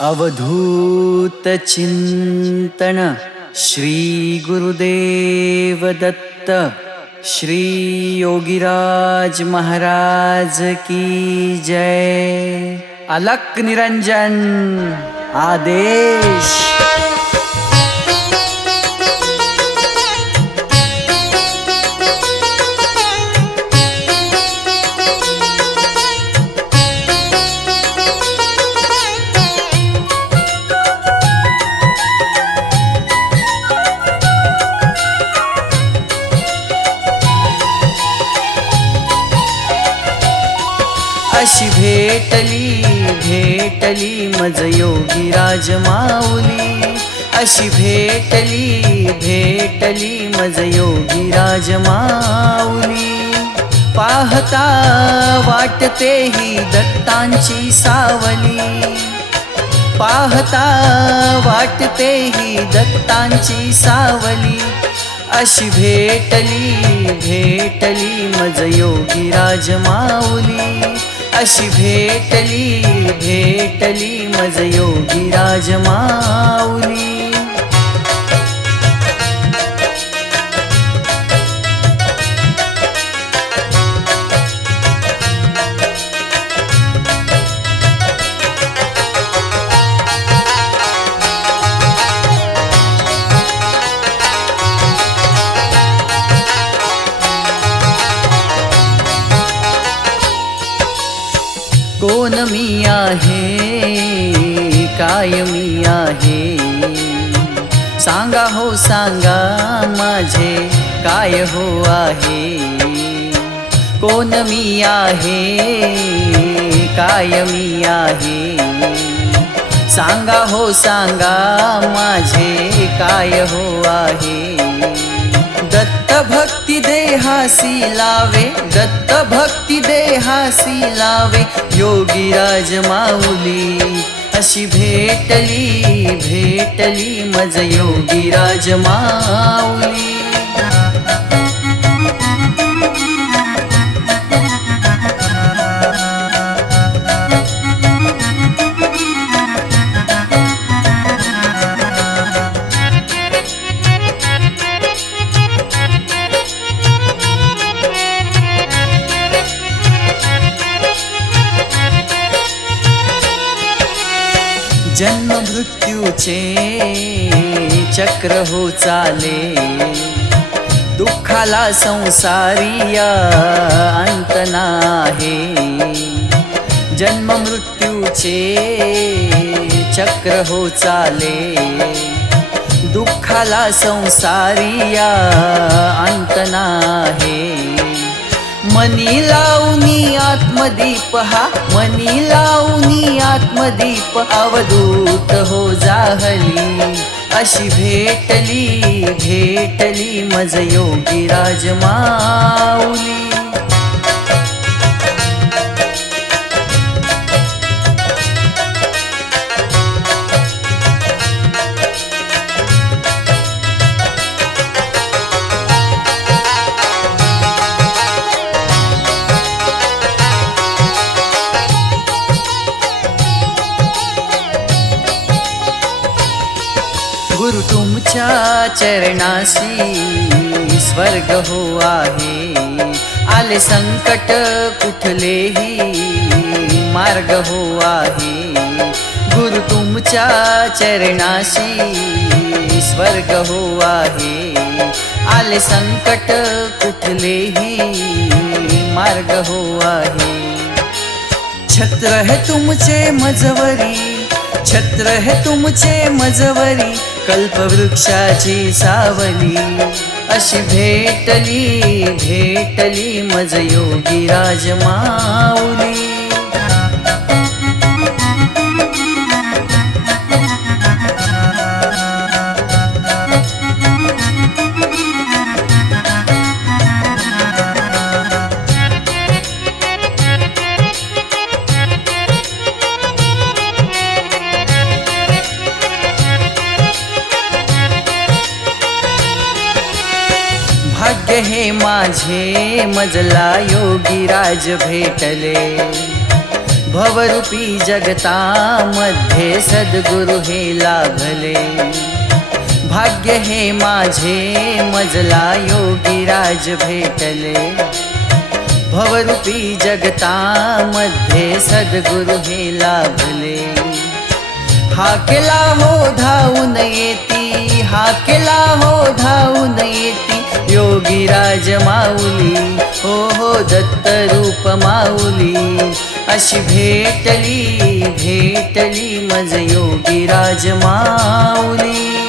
अवधूत चिंतन श्री गुरुदेव दत्त श्री योगीराज महाराज की जय। अलक निरंजन आदेश। अशी भेटली मज योगीराज माऊली। अशी भेटली मज योगीराज माऊली। पाहता वाटते ही दत्तांची सावली। पाहता वाटते ही दत्तांची सावली। अशी भेटली मज योगीराज माऊली। अशी भेटली मज योगीराज माऊली। कोण मी आहे काय मी आहे, सांगा हो सांगा माझे काय हो आहे। कोण मी आहे काय मी आहे, सांगा हो सांगा माझे काय हो आहे। दत्त भक्ती देहासी लावे, दत्त भक्ती देहासी लावे योगीराज माऊली। अशी भेटली मज योगीराज माऊली। जन्म मृत्यूचे चक्र हो चाले, दुःखाला संसारिया अंत नाही। जन्म मृत्यूचे चक्र हो चाले, दुःखाला संसारिया अंत नाही। मनी लावनी आत्मदीप हा, मनी लावनी आत्मदीप अवधूत हो जाहली। अशी भेटली मज योगीराज माऊली। गुरु तुमच्या चरणाशी स्वर्ग हो आहे। आले संकट कुठलेही मार्ग हो आहे। गुरु तुमच्या चरणाशी स्वर्ग हो आहे। आले संकट कुठलेही मार्ग हो आहे। छत्र है तुमचे मजवरी, छत्र है तुमचे मजवरी, कल्पवृक्षाची सावली। अशी भेटली मज योगीराज माऊली। भाग्य हे माझे मजला योगीराज भेटले। भवरूपी जगतामध्ये सद्गुरु हे लाभले। भाग्य हे माझे मजला योगीराज भेटले। भवरूपी जगतामध्ये सद्गुरु हे लाभले। हाकेला हो धावून येती, हाकेला हो धावून येती योगीराज माऊली, हो दत्त रूप माऊली। अशी भेटली भेटली मज योगीराज माऊली।